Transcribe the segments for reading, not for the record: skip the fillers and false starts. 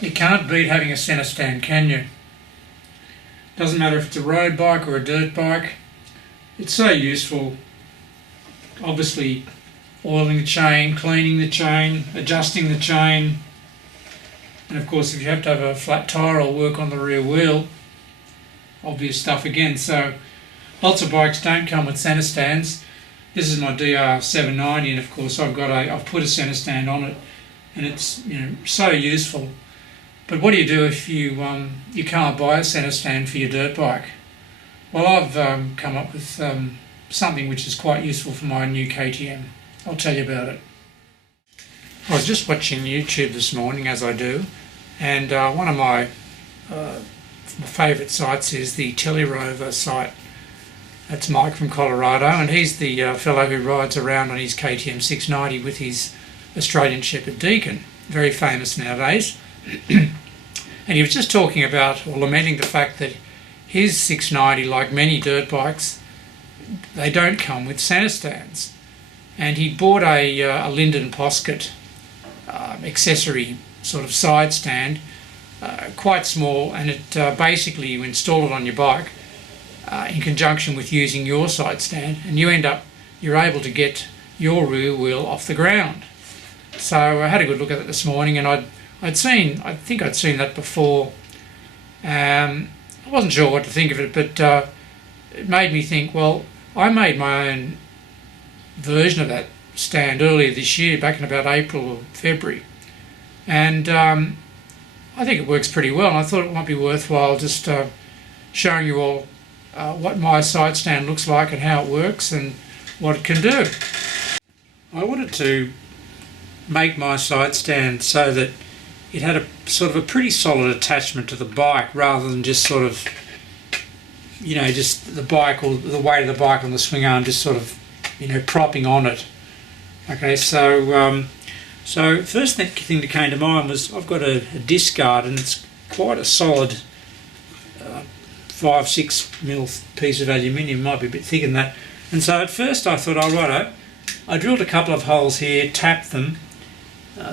You can't beat having a centre stand, can you? Doesn't matter if it's a road bike or a dirt bike. It's so useful. Obviously, oiling the chain, cleaning the chain, adjusting the chain. And of course, if you have to have a flat tyre or work on the rear wheel, obvious stuff again. So lots of bikes don't come with centre stands. This is my DR 790, and of course I've put a centre stand on it, and it's so useful. But what do you do if you can't buy a centre stand for your dirt bike? Well, I've come up with something which is quite useful for my new KTM. I'll tell you about it. I was just watching YouTube this morning, as I do, and one of my favourite sites is the Telerover site. That's Mike from Colorado, and he's the fellow who rides around on his KTM 690 with his Australian Shepherd Deacon, very famous nowadays. And he was just talking about, or lamenting the fact that his 690, like many dirt bikes, they don't come with centre stands. And he bought a Linden Posket accessory sort of side stand, quite small, and it basically you install it on your bike in conjunction with using your side stand, and you're able to get your rear wheel off the ground. So I had a good look at it this morning, and I think I'd seen that before. I wasn't sure what to think of it, but it made me think, well, I made my own version of that stand earlier this year, back in about April or February, and I think it works pretty well, and I thought it might be worthwhile just showing you all what my side stand looks like and how it works and what it can do. I wanted to make my side stand so that it had a sort of a pretty solid attachment to the bike, rather than just sort of, just the bike or the weight of the bike on the swing arm just sort of, propping on it. Okay, so first thing that came to mind was I've got a disc guard, and it's quite a solid 5-6 mil piece of aluminium, might be a bit thicker than that. And so at first I thought, oh righto, I drilled a couple of holes here, tapped them,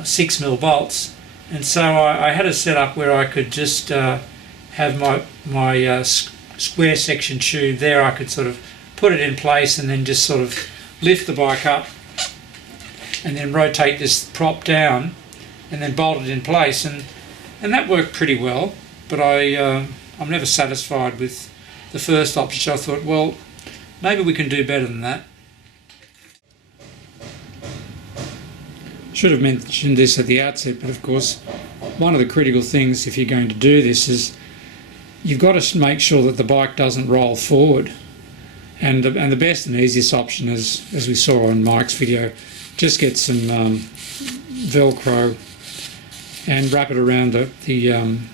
6 mil bolts. And so I had a setup where I could just have my square section tube there. I could sort of put it in place and then just sort of lift the bike up and then rotate this prop down and then bolt it in place. And that worked pretty well, but I'm never satisfied with the first option. So I thought, well, maybe we can do better than that. Should have mentioned this at the outset, but of course one of the critical things if you're going to do this is you've got to make sure that the bike doesn't roll forward, and the best and easiest option is, as we saw on Mike's video, just get some Velcro and wrap it around the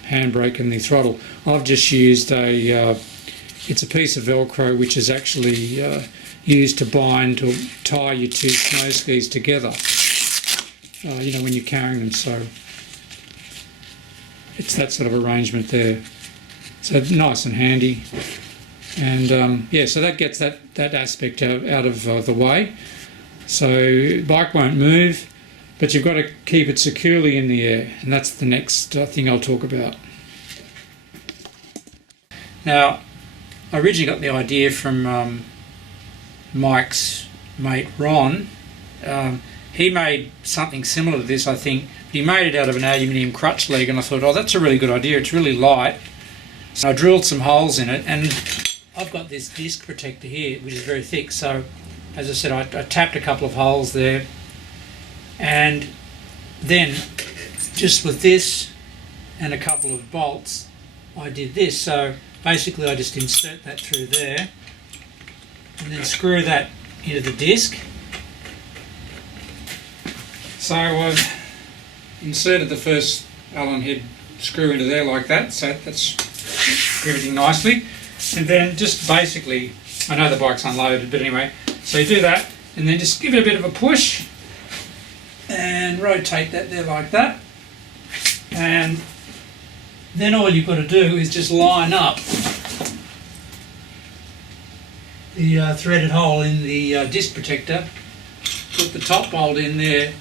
handbrake and the throttle. I've just used it's a piece of Velcro which is actually used to bind or tie your two snow skis together. When you're carrying them, so it's that sort of arrangement there. So nice and handy, and so that gets that aspect out of the way. So bike won't move, but you've got to keep it securely in the air, and that's the next thing I'll talk about. Now, I originally got the idea from Mike's mate Ron. He made something similar to this, I think. He made it out of an aluminium crutch leg, and I thought, oh, that's a really good idea. It's really light. So I drilled some holes in it, and I've got this disc protector here, which is very thick. So, as I said, I tapped a couple of holes there, and then just with this and a couple of bolts, I did this. So basically, I just insert that through there, and then screw that into the disc. So I've inserted the first Allen head screw into there like that, so that's everything nicely. And then just basically, I know the bike's unloaded, but anyway, so you do that, and then just give it a bit of a push, and rotate that there like that. And then all you've got to do is just line up the threaded hole in the disc protector, put the top bolt in there,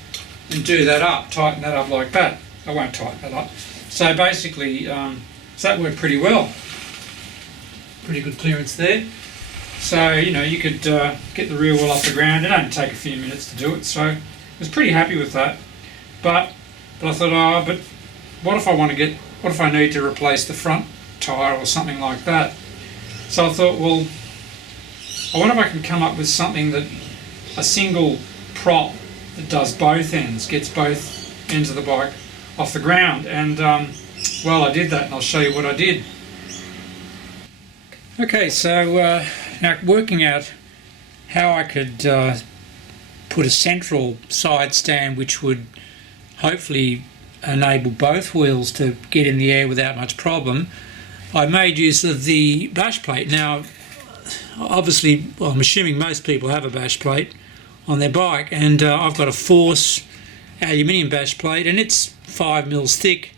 and do that up, tighten that up like that. I won't tighten that up, So basically, so that worked pretty well. Pretty good clearance there. So, you know, you could get the rear wheel off the ground. It only take a few minutes to do it, so I was pretty happy with that. But I thought, oh, but what if I need to replace the front tyre or something like that? So I thought, well, I wonder if I can come up with something that a single prop that does both ends, gets both ends of the bike off the ground. And well, I did that, and I'll show you what I did. Okay, so now working out how I could put a central side stand which would hopefully enable both wheels to get in the air without much problem, I made use of the bash plate. Now, obviously, well, I'm assuming most people have a bash plate on their bike, and I've got a Force aluminium bash plate, and it's 5 mils thick.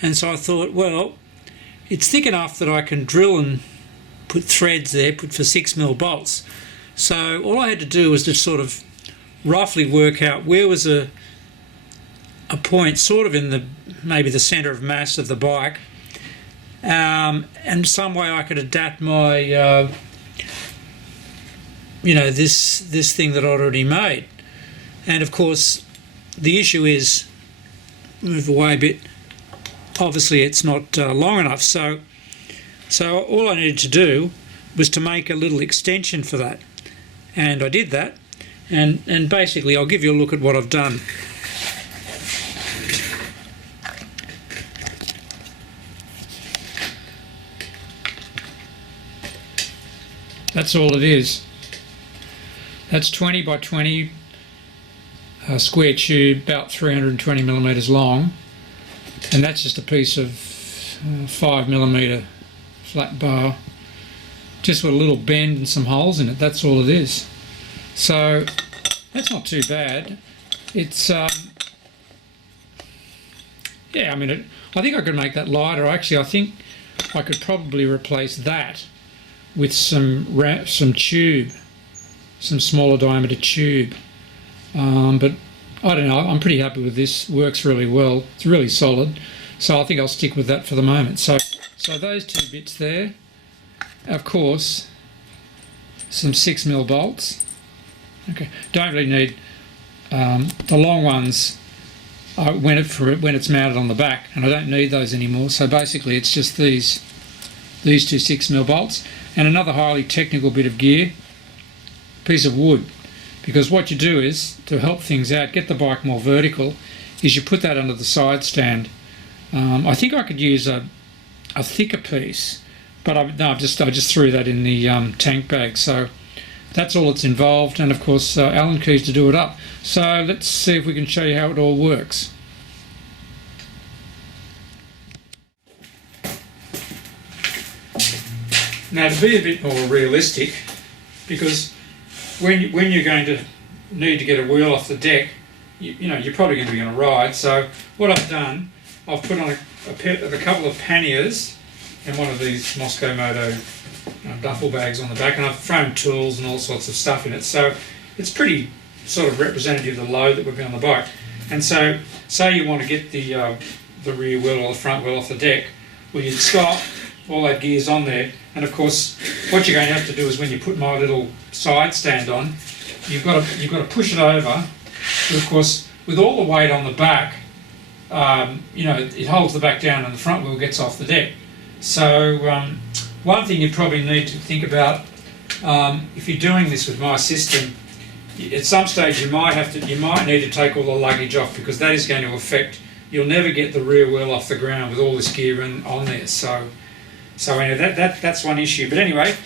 And so I thought, well, it's thick enough that I can drill and put threads there, put for 6 mil bolts. So all I had to do was just sort of roughly work out where was a point sort of in the maybe the centre of mass of the bike, and some way I could adapt my you know, this thing that I'd already made. And of course the issue is, move away a bit, obviously it's not long enough, so all I needed to do was to make a little extension for that, and I did that, and basically I'll give you a look at what I've done. That's all it is. That's 20 by 20 square tube, about 320 millimetres long, and that's just a piece of 5 millimetre flat bar, just with a little bend and some holes in it. That's all it is. So that's not too bad. It's yeah, I mean, I think I could make that lighter. Actually, I think I could probably replace that with some tube, some smaller diameter tube. But I don't know, I'm pretty happy with this. Works really well. It's really solid. So I think I'll stick with that for the moment. So those two bits there, of course, some 6 mil bolts. Okay, don't really need the long ones when it's mounted on the back, and I don't need those anymore. So basically it's just these two 6 mil bolts and another highly technical bit of gear, piece of wood, because what you do is, to help things out, get the bike more vertical, is you put that under the side stand. I think I could use a thicker piece, but I just threw that in the tank bag. So that's all that's involved, and of course Allen keys to do it up. So let's see if we can show you how it all works. Now, to be a bit more realistic, because when you're going to need to get a wheel off the deck, you know, you're probably going to be on a ride. So what I've done, I've put on a couple of panniers and one of these Moscow Moto duffel bags on the back, and I've thrown tools and all sorts of stuff in it. So it's pretty sort of representative of the load that would be on the bike. And so, say you want to get the rear wheel or the front wheel off the deck, well, you'd stop, all that gear's on there, and of course what you're going to have to do is, when you put my little side stand on, you've got to push it over. But of course, with all the weight on the back, you know, it holds the back down and the front wheel gets off the deck. So one thing you probably need to think about, if you're doing this with my system, at some stage you might need to take all the luggage off, because that is going to affect, you'll never get the rear wheel off the ground with all this gear on there. So anyway, that's one issue. But anyway,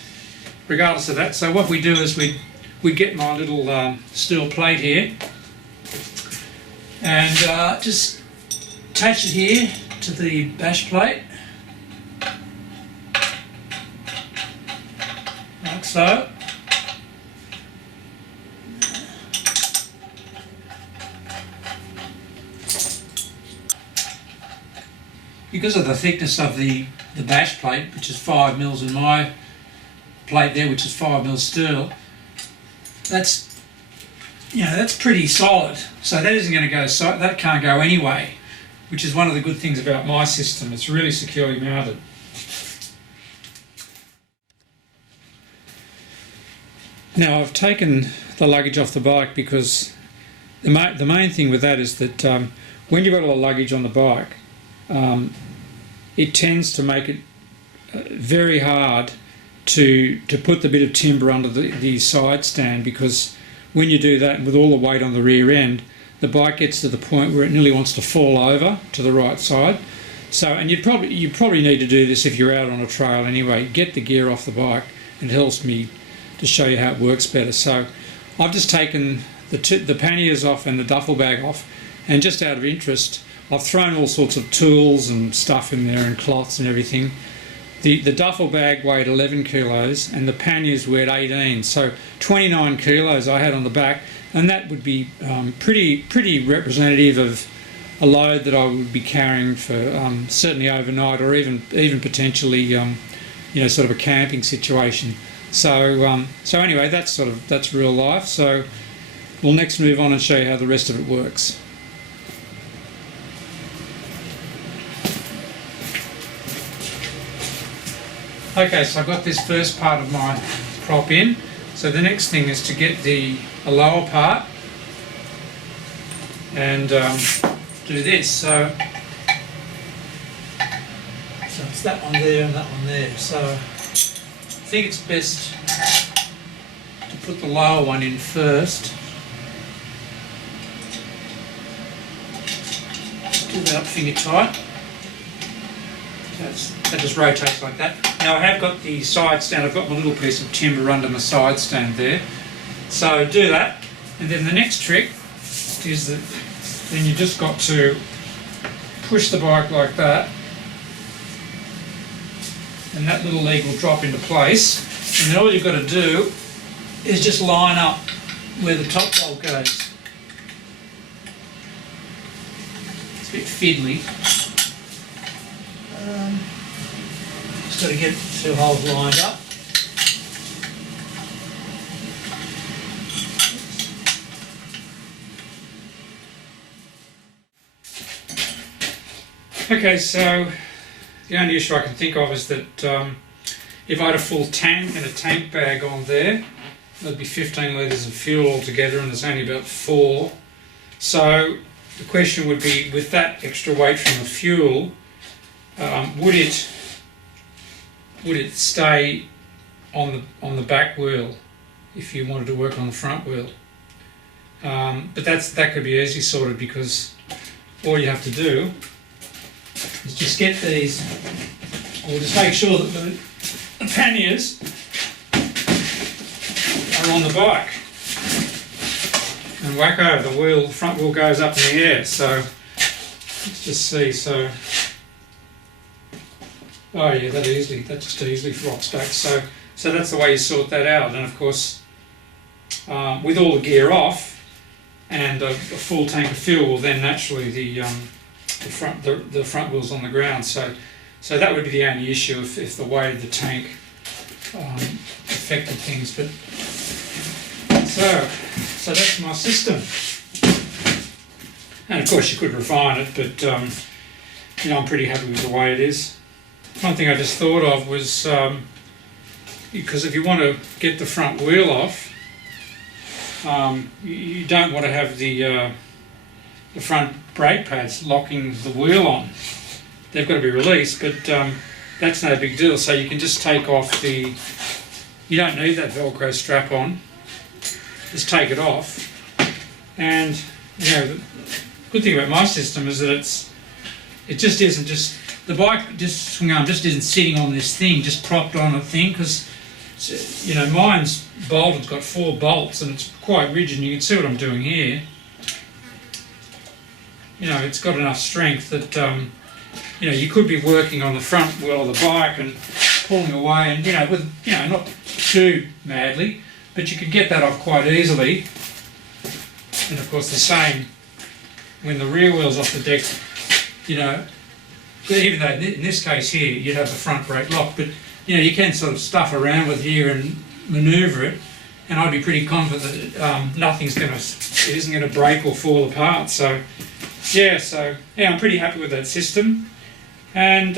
regardless of that, so what we do is we get my little steel plate here and just attach it here to the bash plate, like so. Because of the thickness of the bash plate, which is 5 mils, in my plate there, which is 5 mils steel, that's, you know, that's pretty solid. So that isn't going to go, that can't go anyway. which is one of the good things about my system. It's really securely mounted. Now I've taken the luggage off the bike because the main thing with that is that when you've got a lot of luggage on the bike, it tends to make it very hard to put the bit of timber under the side stand, because when you do that with all the weight on the rear end, the bike gets to the point where it nearly wants to fall over to the right side. So, and you probably need to do this if you're out on a trail anyway. Get the gear off the bike, and it helps me to show you how it works better. So I've just taken the panniers off and the duffel bag off, and just out of interest, I've thrown all sorts of tools and stuff in there and cloths and everything. The duffel bag weighed 11 kilos and the panniers weighed 18, so 29 kilos I had on the back, and that would be pretty representative of a load that I would be carrying for certainly overnight, or even potentially sort of a camping situation. So anyway, that's real life. So we'll next move on and show you how the rest of it works. Okay, so I've got this first part of my prop in. So the next thing is to get the lower part and do this. So it's that one there and that one there. So I think it's best to put the lower one in first. Do that up finger tight. That just rotates like that. Now I have got the side stand, I've got my little piece of timber under my side stand there. So do that, and then the next trick is that then you just got to push the bike like that, and that little leg will drop into place, and then all you've got to do is just line up where the top bolt goes. It's a bit fiddly. Just got to get two holes lined up. Okay, so the only issue I can think of is that if I had a full tank and a tank bag on there, there'd be 15 litres of fuel altogether, and there's only about 4. So the question would be, with that extra weight from the fuel, would it stay on the back wheel if you wanted to work on the front wheel? But that could be easily sorted, because all you have to do is just get these, or just make sure that the panniers are on the bike, and whack over the front wheel goes up in the air. So let's just see. So oh yeah, that just easily rocks back. So that's the way you sort that out. And of course, with all the gear off and a full tank of fuel, well, then naturally the front wheel's on the ground. So that would be the only issue if the weight of the tank affected things. But so that's my system. And of course you could refine it, but I'm pretty happy with the way it is. One thing I just thought of was, because if you want to get the front wheel off, you don't want to have the front brake pads locking the wheel on. They've got to be released, but that's no big deal. So you can just take off you don't need that Velcro strap on. Just take it off. And the good thing about my system is that it just isn't just, the bike just isn't sitting on this thing, just propped on a thing, because mine's bolted, it's got 4 bolts, and it's quite rigid, and you can see what I'm doing here. It's got enough strength that you could be working on the front wheel of the bike and pulling away, and with not too madly, but you could get that off quite easily. And of course the same when the rear wheel's off the deck. Even though in this case here you'd have the front brake lock, but you can sort of stuff around with here and manoeuvre it, and I'd be pretty confident that it isn't going to break or fall apart. So yeah, so yeah, I'm pretty happy with that system. And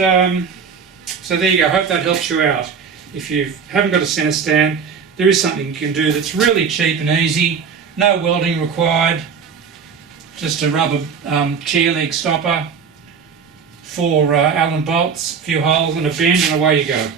so there you go. Hope that helps you out. If you haven't got a centre stand, there is something you can do that's really cheap and easy. No welding required. Just a rubber chair leg stopper, 4 Allen bolts, a few holes and a bend, and away you go.